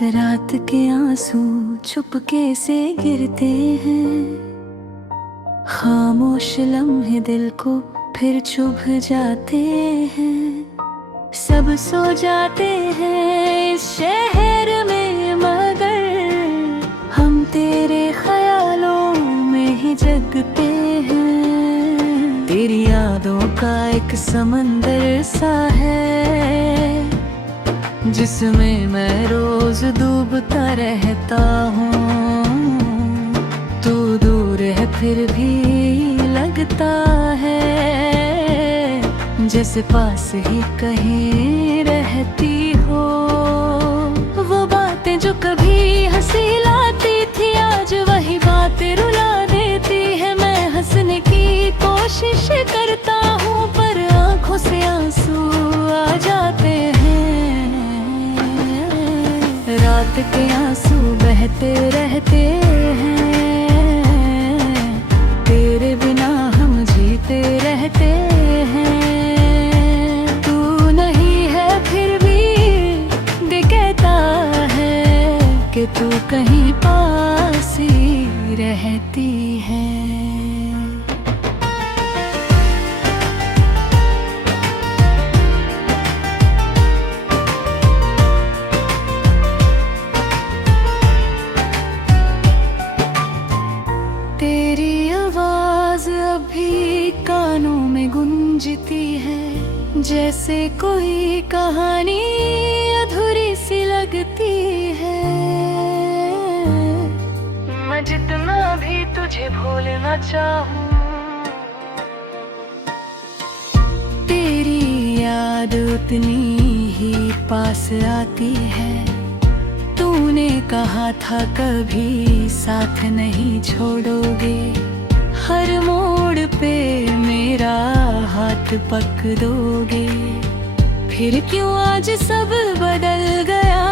रात के आंसू चुपके से गिरते हैं, खामोश लम्हे दिल को फिर चुभ जाते हैं। सब सो जाते हैं इस शहर में, मगर हम तेरे ख्यालों में ही जगते हैं। तेरी यादों का एक समंदर सा है जिसमें मैं रोज डूबता रहता हूँ। तू दूर है फिर भी लगता है जैसे पास ही कहीं रहती हो। वो बातें जो कभी हंसी लाती थी, आज वही बातें रुला देती है। मैं हंसने की कोशिश करता हूँ पर आंखों से आंसू आ जाते हैं। रात के आंसू बहते रहते हैं, तेरे बिना हम जीते रहते हैं। तू नहीं है फिर भी दिल कहता है कि तू कहीं पास ही रहती है। तेरी आवाज अभी कानों में गूंजती है, जैसे कोई कहानी अधूरी सी लगती है। मैं जितना भी तुझे भूलना चाहूं, तेरी याद उतनी ही पास आती है। तूने कहा था कभी साथ नहीं छोड़ोगे, हर मोड़ पे मेरा हाथ पकड़ोगे। फिर क्यों आज सब बदल गया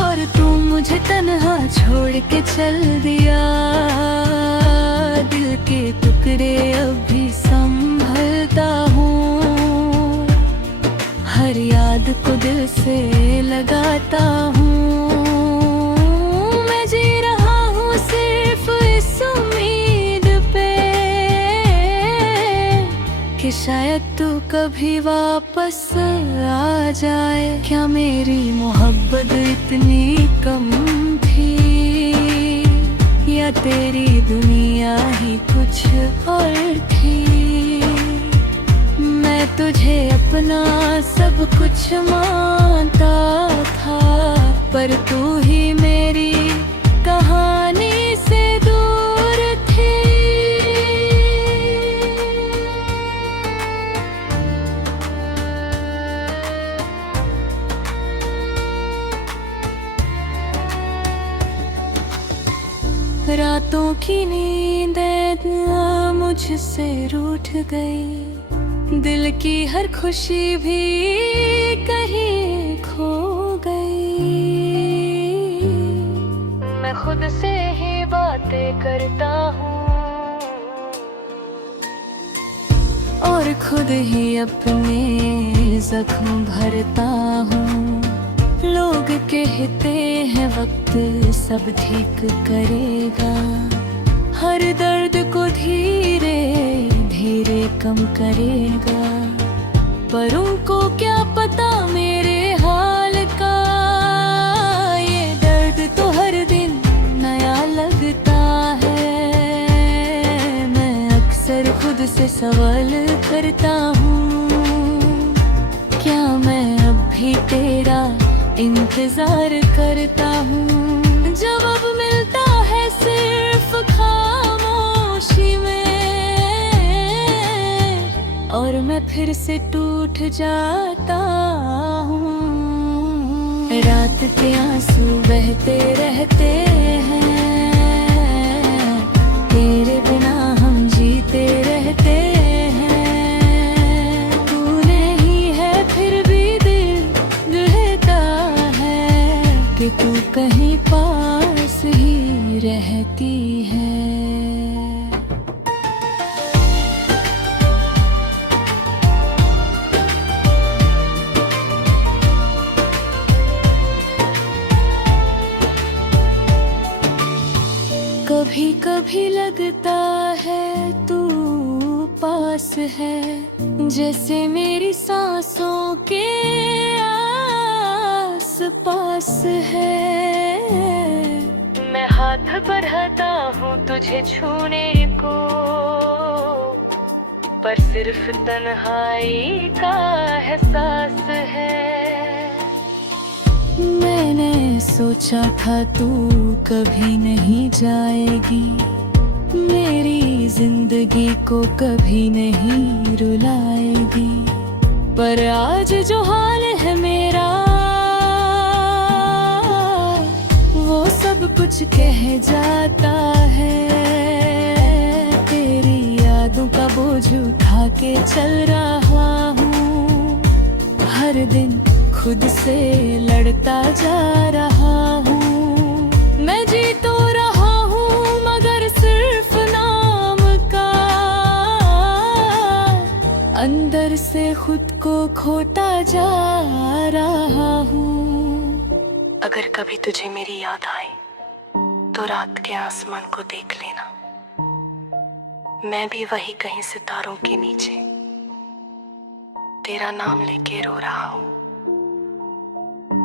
और तू मुझे तन्हा छोड़ के चल दिया। दिल के टुकड़े अब भी संभलता हूँ, हर याद को दिल से लगाता हूँ। मैं जी रहा हूँ सिर्फ इस उम्मीद पे कि शायद तू कभी वापस आ जाए। क्या मेरी मोहब्बत इतनी कम थी या तेरी दुनिया ही कुछ और थी? मैं तुझे अपना सब कुछ मानता था, पर तू ही मेरी कहानी से दूर थी। रातों की नींद मुझसे रूठ गई, दिल की हर खुशी भी कहीं खो गई। मैं खुद से ही बातें करता हूँ और खुद ही अपने जख्म भरता हूँ। लोग कहते हैं वक्त सब ठीक करेगा, हर दर्द को धीरे धीरे कम करेगा। पर उनको क्या पता मेरे हाल का, ये दर्द तो हर दिन नया लगता है। मैं अक्सर खुद से सवाल करता हूँ, क्या मैं अब भी तेरा इंतजार करता हूँ? जवाब मिलता है सिर्फ खामोशी में और मैं फिर से टूट जाता हूँ। रात के आंसू बहते रहते हैं, तेरे बिना हम जीते रहते हैं। तू नहीं है फिर भी दिल कहता है कि तू कहीं पास ही रहती है। कभी कभी लगता है तू पास है, जैसे मेरी सांसों के आस पास है। मैं हाथ बढ़ाता हूँ तुझे छूने को, पर सिर्फ तन्हाई का एहसास है। मैंने सोचा था तू कभी नहीं जाएगी, मेरी जिंदगी को कभी नहीं रुलाएगी, पर आज जो हाल है मेरा वो सब कुछ कह जाता है। तेरी यादों का बोझ उठा के चल रहा हूँ, हर दिन खुद से लड़ता जा रहा हूँ। मैं जी तो रहा हूँ मगर सिर्फ नाम का, अंदर से खुद को खोता जा रहा हूँ। अगर कभी तुझे मेरी याद आए तो रात के आसमान को देख लेना, मैं भी वही कहीं सितारों के नीचे तेरा नाम लेके रो रहा हूँ।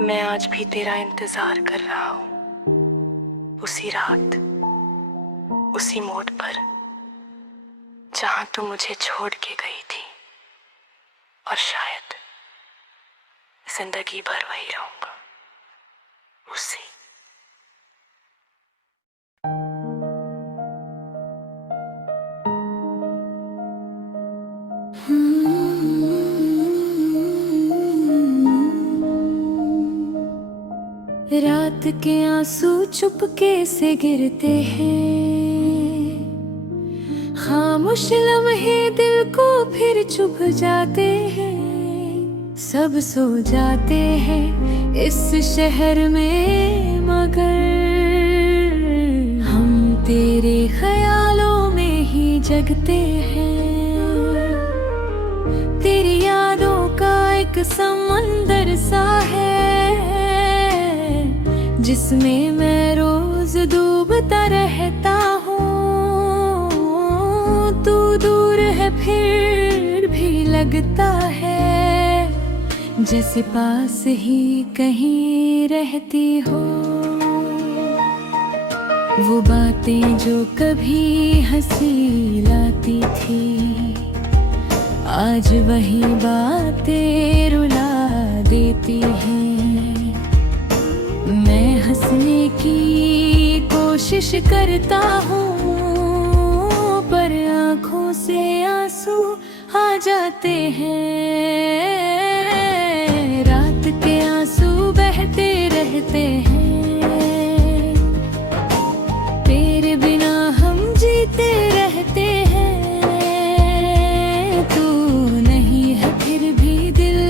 मैं आज भी तेरा इंतजार कर रहा हूँ, उसी रात उसी मोड़ पर जहां तू मुझे छोड़ के गई थी, और शायद जिंदगी भर वही रहूंगा, उसी। रात के आंसू चुपके से गिरते हैं, खामोश लम्हे दिल को फिर चुभ जाते हैं। सब सो जाते हैं इस शहर में मगर हम तेरे ख्यालों में ही जगते हैं। तेरी यादों का एक समंदर सा है जिसमें मैं रोज डूबता रहता हूँ। तू दूर है फिर भी लगता है जैसे पास ही कहीं रहती हो। वो बातें जो कभी हंसी लाती थी, आज वही बातें रुला देती हैं। मैं हंसने की कोशिश करता हूँ पर आँखों से आंसू आ जाते हैं। रात के आंसू बहते रहते हैं, तेरे बिना हम जीते रहते हैं। तू नहीं है फिर भी दिल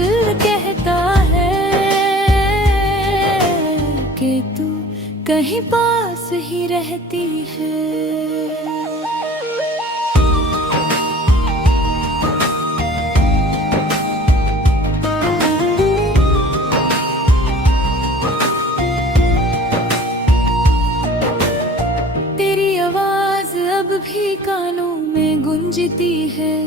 कहता है कि तू कहीं पास ही रहती है। तेरी आवाज अब भी कानों में गूंजती है,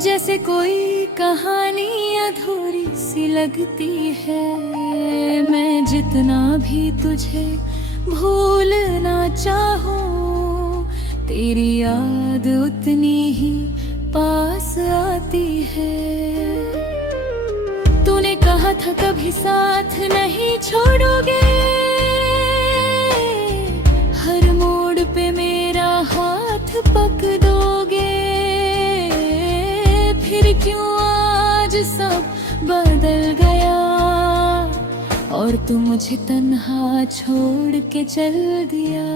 जैसे कोई कहानी अधूरी सी लगती है। मैं जितना भी तुझे भूलना चाहूँ, तेरी याद उतनी ही पास आती है। तूने कहा था कभी साथ नहीं छोड़ोगे, हर मोड़ पे मेरा हाथ पकड़ोगे। फिर क्यों आज सब बदल गया और तू मुझे तन्हा छोड़ के चल दिया।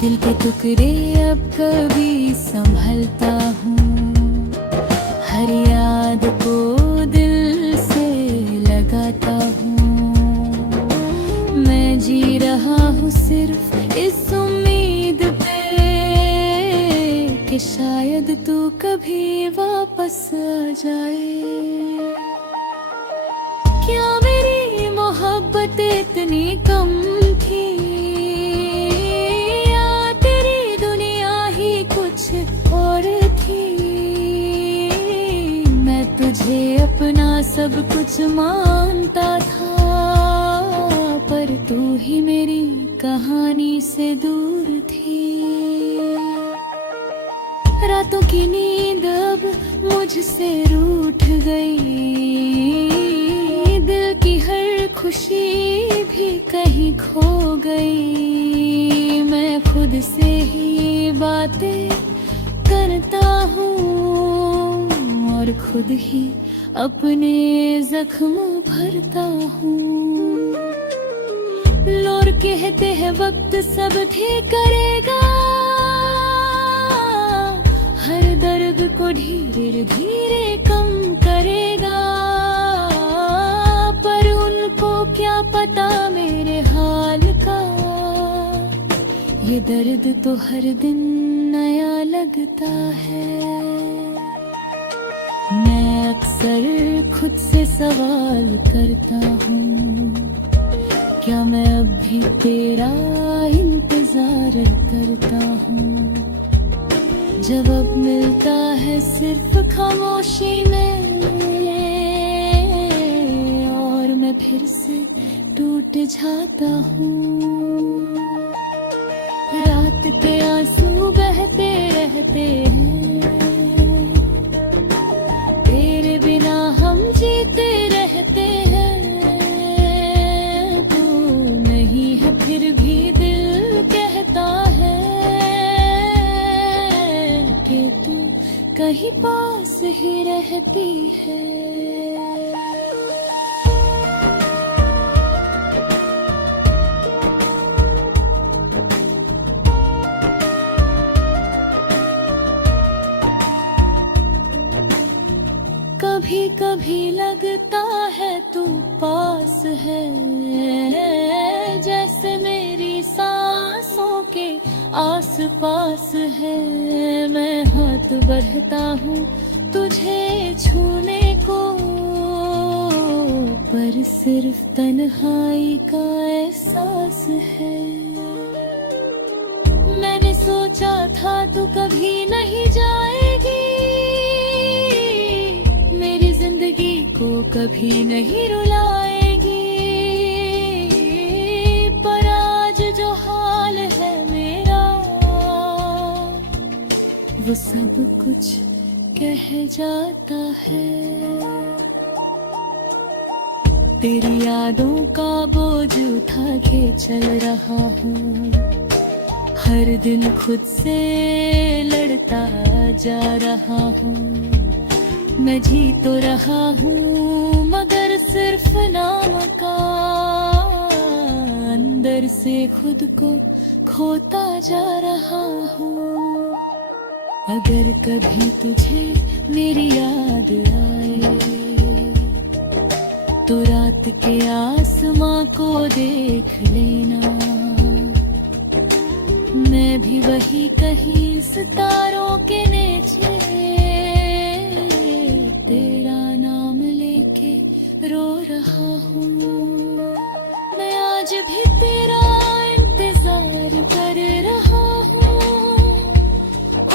दिल के टुकड़े अब कभी संभलता हूँ, हर याद को दिल से लगाता हूँ। मैं जी रहा हूँ सिर्फ इस उम्मीद पे कि शायद तू कभी वापस आ जाए। क्या मेरी मोहब्बत इतनी कम सब कुछ मानता था, पर तू ही मेरी कहानी से दूर थी। रातों की नींद अब मुझसे रूठ गई, दिल की हर खुशी भी कहीं खो गई। मैं खुद से ही बातें करता हूँ और खुद ही अपने जख्म भरता हूँ। लोग कहते हैं वक्त सब ठीक करेगा, हर दर्द को धीरे धीरे कम करेगा, पर उनको क्या पता मेरे हाल का। ये दर्द तो हर दिन नया लगता है। मैं अक्सर खुद से सवाल करता हूँ, क्या मैं अब भी तेरा इंतजार करता हूँ। जवाब मिलता है सिर्फ खामोशी में, और मैं फिर से टूट जाता हूँ। रात के आंसू बहते रहते हैं, तेरे बिना हम जीते रहते हैं। तू नहीं है फिर भी दिल कहता है कि तू कहीं पास ही रहती है। कभी कभी लगता है तू पास है, जैसे मेरी सांसों के आस पास है। मैं हाथ बढ़ता हूँ तुझे छूने को, पर सिर्फ तन्हाई का एहसास है। मैंने सोचा था तू कभी नहीं जाएगी, मेरी जिंदगी को कभी नहीं रुलाएगी, पर आज जो हाल है मेरा वो सब कुछ कह जाता है। तेरी यादों का बोझ उठा के चल रहा हूँ, हर दिन खुद से लड़ता जा रहा हूँ। मैं जी तो रहा हूँ मगर सिर्फ नाम का, अंदर से खुद को खोता जा रहा हूँ। अगर कभी तुझे मेरी याद आए तो रात के आसमां को देख लेना, मैं भी वही कहीं सितारों के नीचे तेरा नाम लेके रो रहा हूँ। मैं आज भी तेरा इंतजार कर रहा हूँ,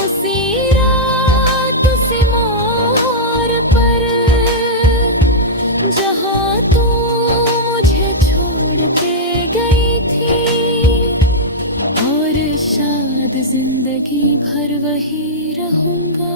उसी रात उसी मोड़ पर जहाँ तू मुझे छोड़ के गई थी, और शायद जिंदगी भर वही रहूंगा।